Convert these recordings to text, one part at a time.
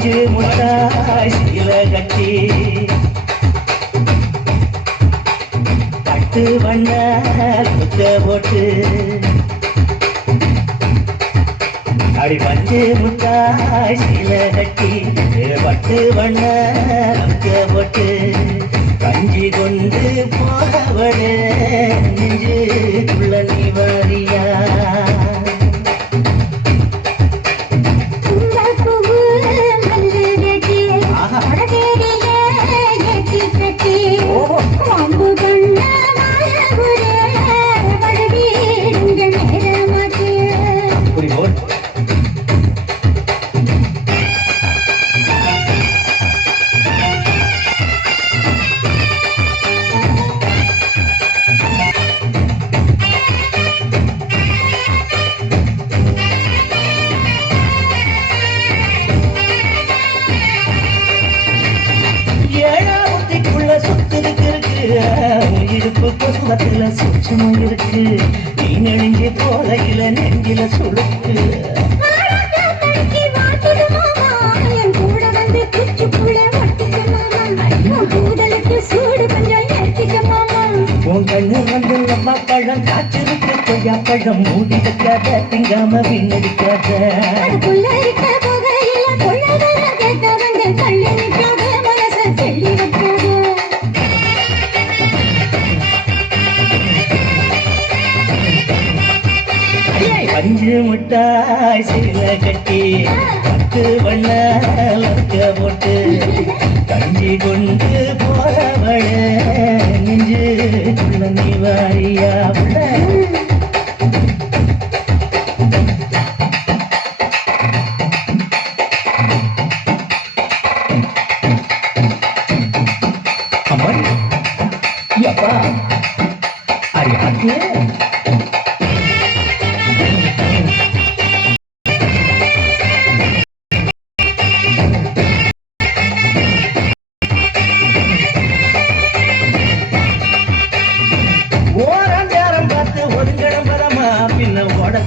பஞ்சு முட்டாய் சீல கட்டி பட்டு வண்ண குத்த போட்டு அடி பஞ்சு முட்டாய் சீல கட்டி பட்டு வண்ண குத்த போட்டு கஞ்சி கொண்டு போகவட நெஞ்சுக்குள்ள நீ வாரியா இருப்பு புதுவத்துல சுற்றமும் இருக்கு நீ நெழுஞ்சி போதையில நெஞ்சில சுழுக்கு உன் கண்ணு வந்து நம்ம பழம் காய்ச்சிருக்கு கொய்யா பழம் மூடி வைக்காத திங்காம வீணடிக்காத பஞ்சு முட்டாய் சீல கட்டி பட்டு வண்ண போட்டு கஞ்சி கொண்டு போறவள நெஞ்சுக்குள்ள நீ வாரியா அம்மன் யப்பா அறியாதே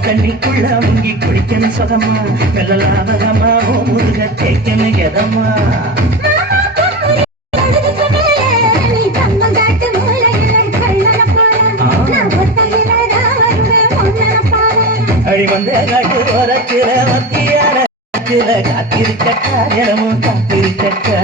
தண்ணிக்குள்ள முங்கி குளிக்கணும் சொகமா வெள்ளலாபகமா முருக தேய்க்கணும் எதமா அழி வந்த காட்டு ஓரத்தில மத்தியான காத்திருக்கட்டா இடமும் காத்திருக்கட்டா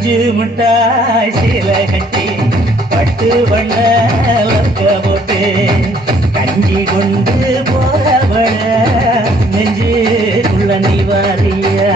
பஞ்சு முட்டாய் சீல கட்டி பட்டு வண்ண போட்டு கஞ்சி கொண்டு போறவள நெஞ்சுக்குள்ள நீ வாரியா